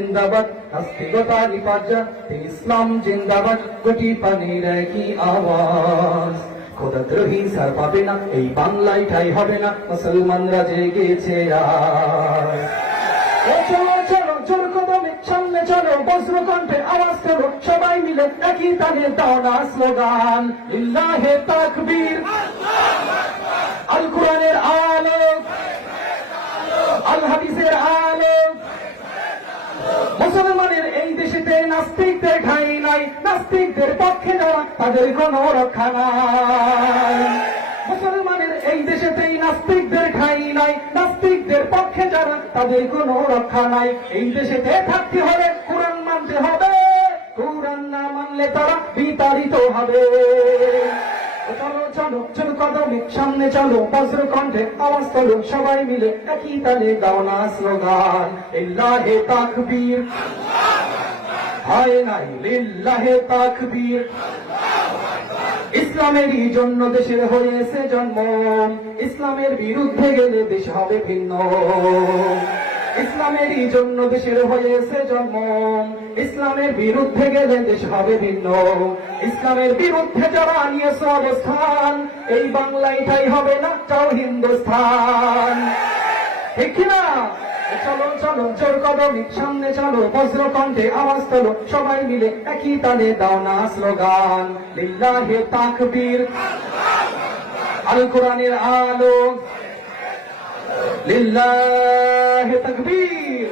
জিন্দাবাদ, নাস্তিকতা নিপাজা, ইসলাম জিন্দাবাদ, কোটি পানির একই আওয়াজ। খোদাদ্রোহী সার পাবে না, এই বাংলায় ঠাই হবে না, মুসলমানরা জেগেছে আজ। চলো চলো জোর কদমে সামনে চলো, বজ্রকণ্ঠে আওয়াজ করো, সবাই মিলে একই তালে দাও না স্লোগান, লিল্লাহে তাকবীর, আল কোরআনের আলো, আল হাদিসের আলো। মুসলমানের এই দেশেতে নাস্তিকদের ঠাঁই নাই, নাস্তিকদের পক্ষে যাওয়া তাদের কোনো রক্ষা নাই। মুসলমানের এই দেশেতেই নাস্তিকদের ঠাঁই নাই, নাস্তিকদের পক্ষে যারা তাদের কোনো রক্ষা নাই। এই দেশেতে থাকতে হলে কোরআন মানতে হবে, কোরআন না মানলে তারা বিতাড়িত হবে। চলো চলো চলো কদমে সামনে চলো, বজ্রকণ্ঠে আওয়াজ তোলো, সবাই মিলে একই তালে দাও না স্লোগান, লিল্লাহে তাকবীর, হায় নাই লিল্লাহে তাকবীর। ইসলামেরই জন্য দেশের হয়েছে জন্ম, ইসলামের বিরুদ্ধে গেলে দেশ হবে ভিন্ন। ইসলামেরই জন্য দেশের হয়েছে জন্ম, ইসলামের বিরুদ্ধে গেলে দেশ হবে ভিন্ন। ইসলামের বিরুদ্ধে যারা নিয়েছে অবস্থান, এই বাংলায় ঠাই হবে না, চাও হিন্দুস্থান। ঠিক না? চলো চলো জোর কদমে সামনে চলো, বজ্রকণ্ঠে আওয়াজ তোলো, সবাই মিলে একই তালে দাও না স্লোগান, লিল্লাহে তাকবীর, আল কোরআনের আলো, লিল্লাহে তাকবীর।